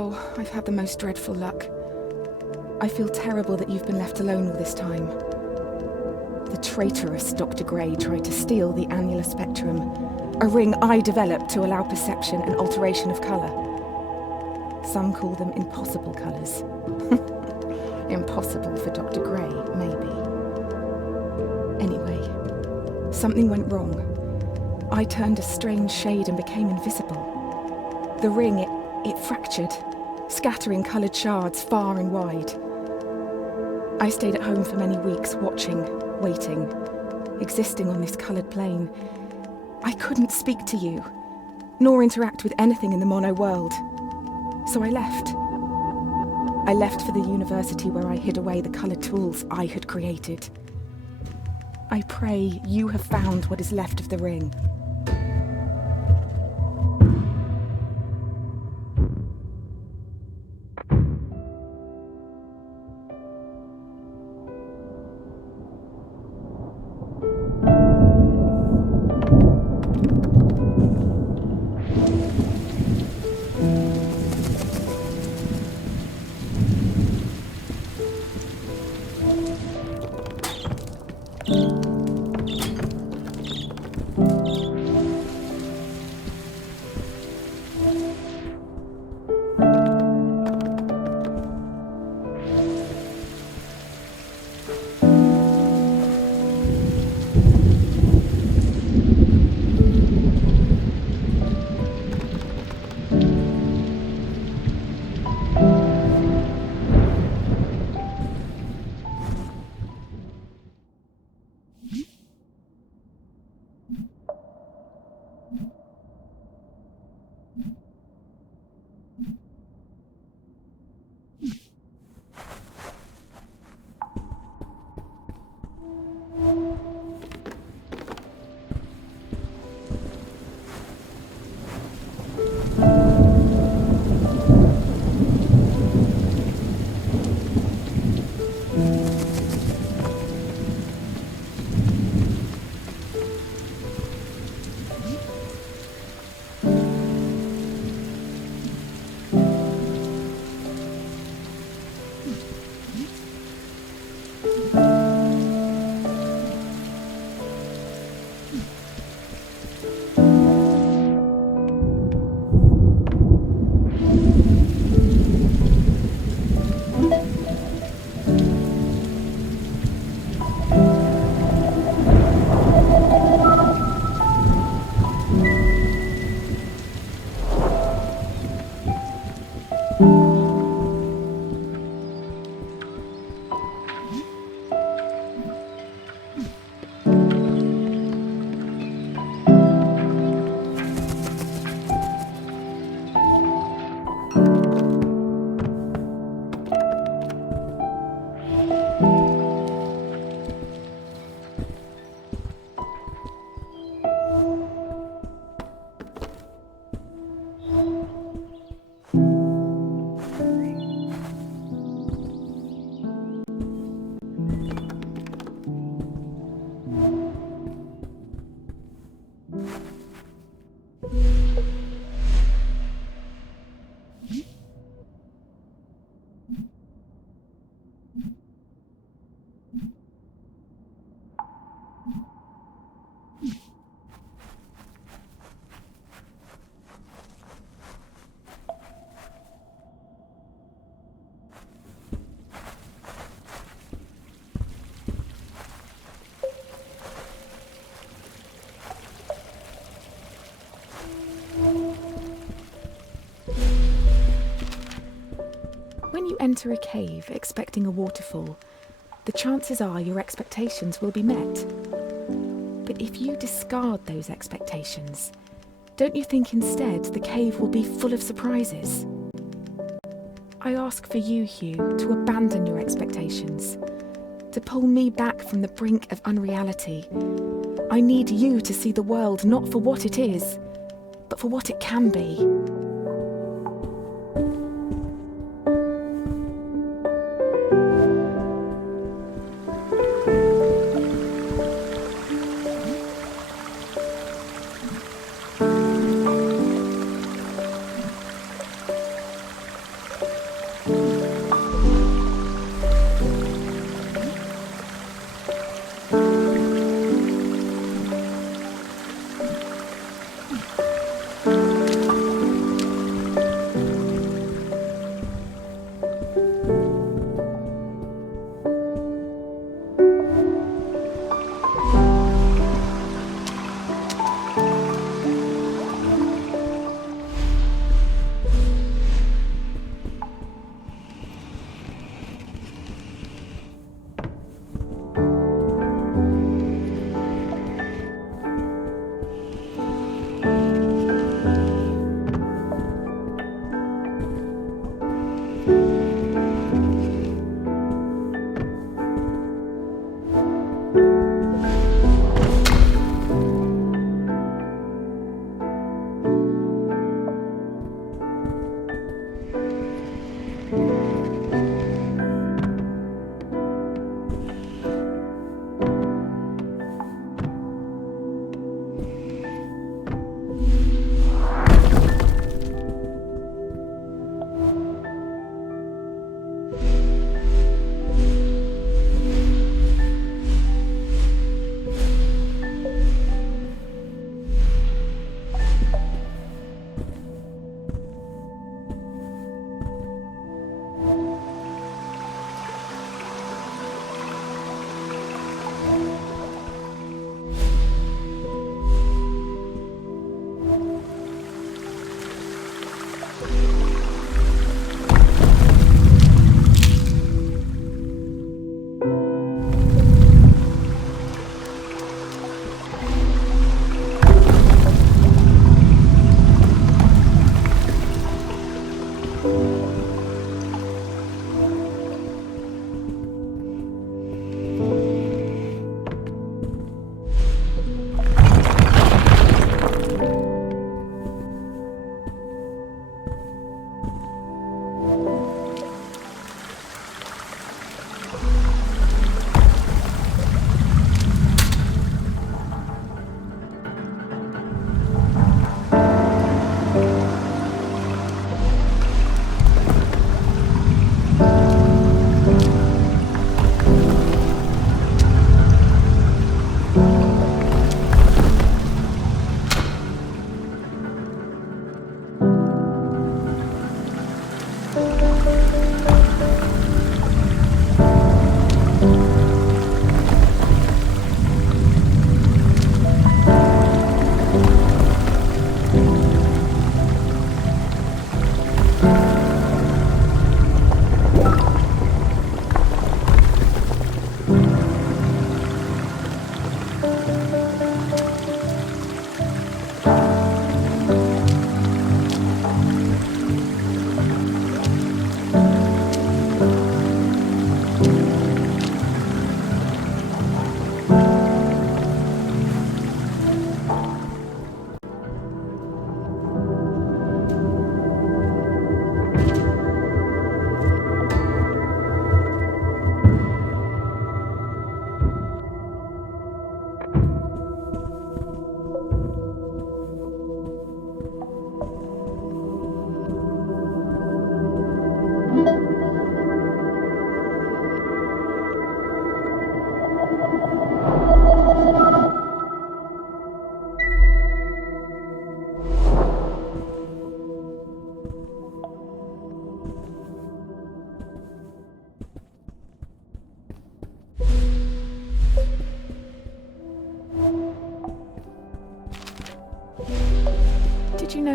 Oh, I've had the most dreadful luck. I feel terrible that you've been left alone all this time. The traitorous Dr. Gray tried to steal the annular spectrum, a ring I developed to allow perception and alteration of colour. Some call them impossible colours. Impossible for Dr. Gray, maybe. Anyway, something went wrong. I turned a strange shade and became invisible. The ring, it fractured, scattering coloured shards far and wide. I stayed at home for many weeks, watching, waiting, existing on this coloured plane. I couldn't speak to you, nor interact with anything in the mono world. So I left. I left for the university where I hid away the coloured tools I had created. I pray you have found what is left of the ring. When you enter a cave expecting a waterfall, the chances are your expectations will be met. But if you discard those expectations, don't you think instead the cave will be full of surprises? I ask for you, Hugh, to abandon your expectations, to pull me back from the brink of unreality. I need you to see the world not for what it is, but for what it can be.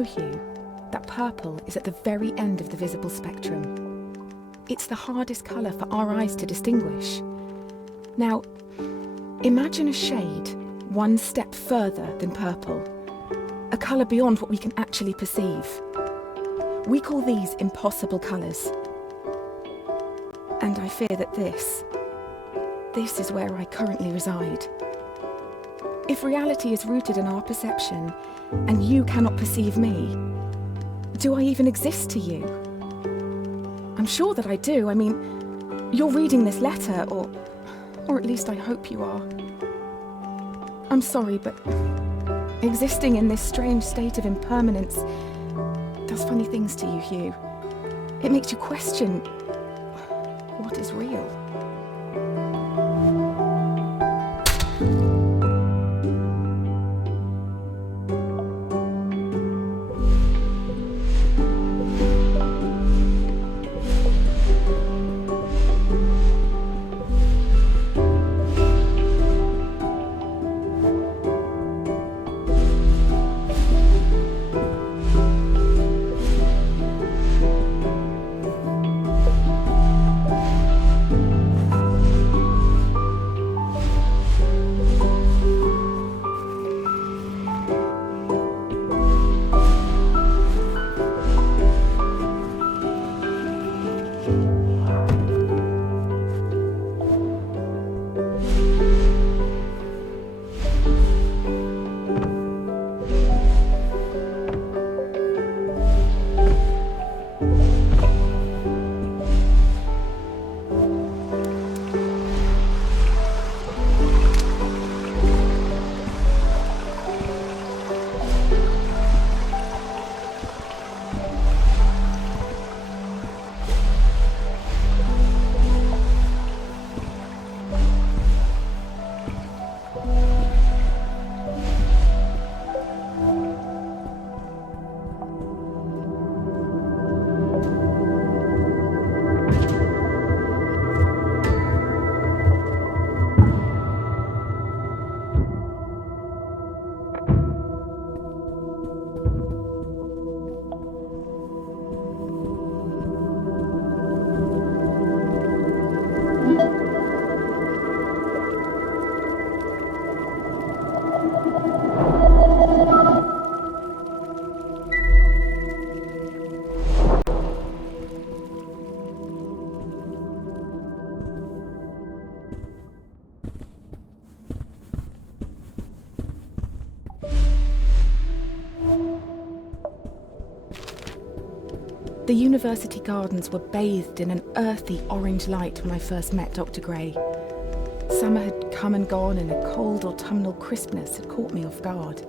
know, Hugh, that purple is at the very end of the visible spectrum. It's the hardest colour for our eyes to distinguish. Now, imagine a shade one step further than purple, a colour beyond what we can actually perceive. We call these impossible colours. And I fear that this is where I currently reside. If reality is rooted in our perception, and you cannot perceive me, do I even exist to you? I'm sure that I do. I mean, you're reading this letter, or at least I hope you are. I'm sorry, but existing in this strange state of impermanence does funny things to you, Hugh. It makes you question what is real. The university gardens were bathed in an earthy orange light when I first met Dr. Gray. Summer had come and gone and a cold autumnal crispness had caught me off guard.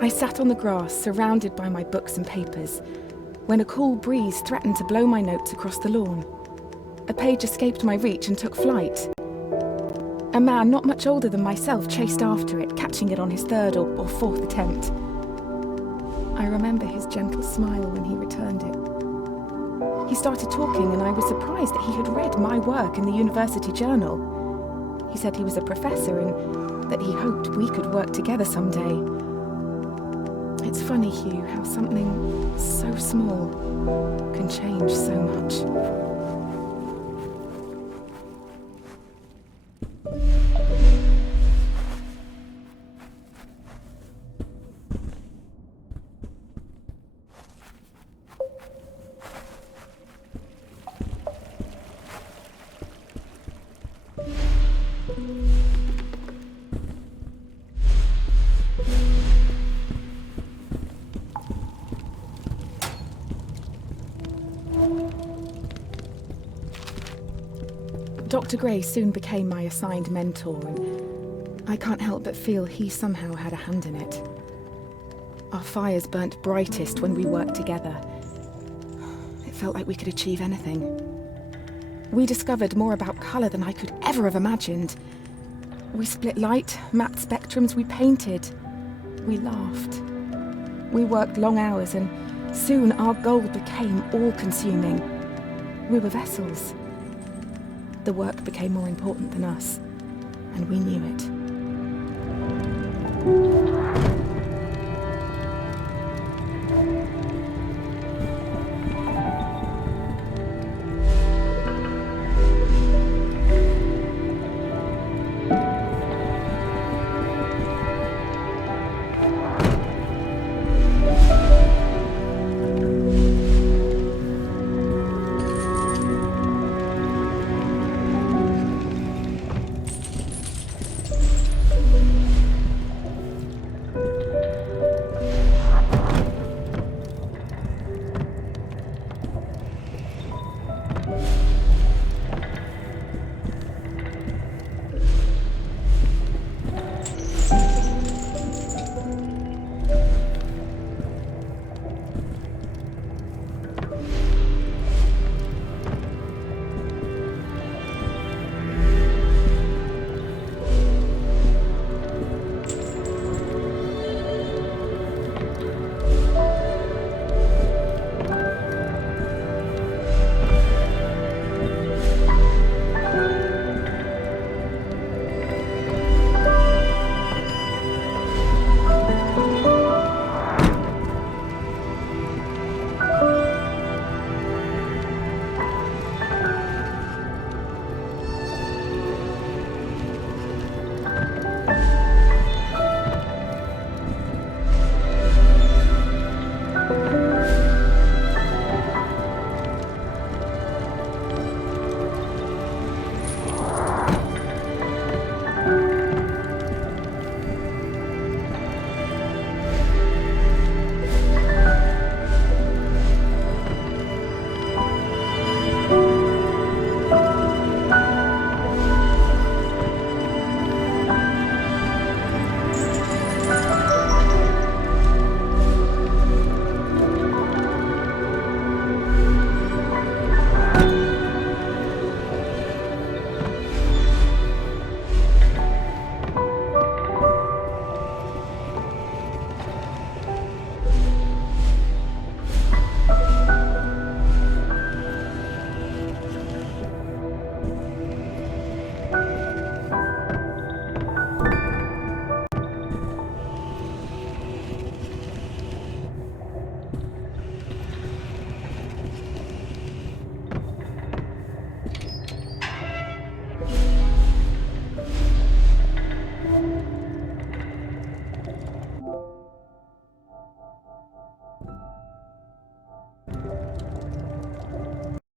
I sat on the grass, surrounded by my books and papers, when a cool breeze threatened to blow my notes across the lawn. A page escaped my reach and took flight. A man not much older than myself chased after it, catching it on his third or fourth attempt. I remember his gentle smile when he returned it. He started talking and I was surprised that he had read my work in the university journal. He said he was a professor and that he hoped we could work together someday. It's funny, Hugh, how something so small can change so much. Dr. Gray soon became my assigned mentor, and I can't help but feel he somehow had a hand in it. Our fires burnt brightest when we worked together. It felt like we could achieve anything. We discovered more about colour than I could ever have imagined. We split light, mapped spectrums, we painted, we laughed. We worked long hours, and soon our goal became all-consuming. We were vessels. The work became more important than us, and we knew it.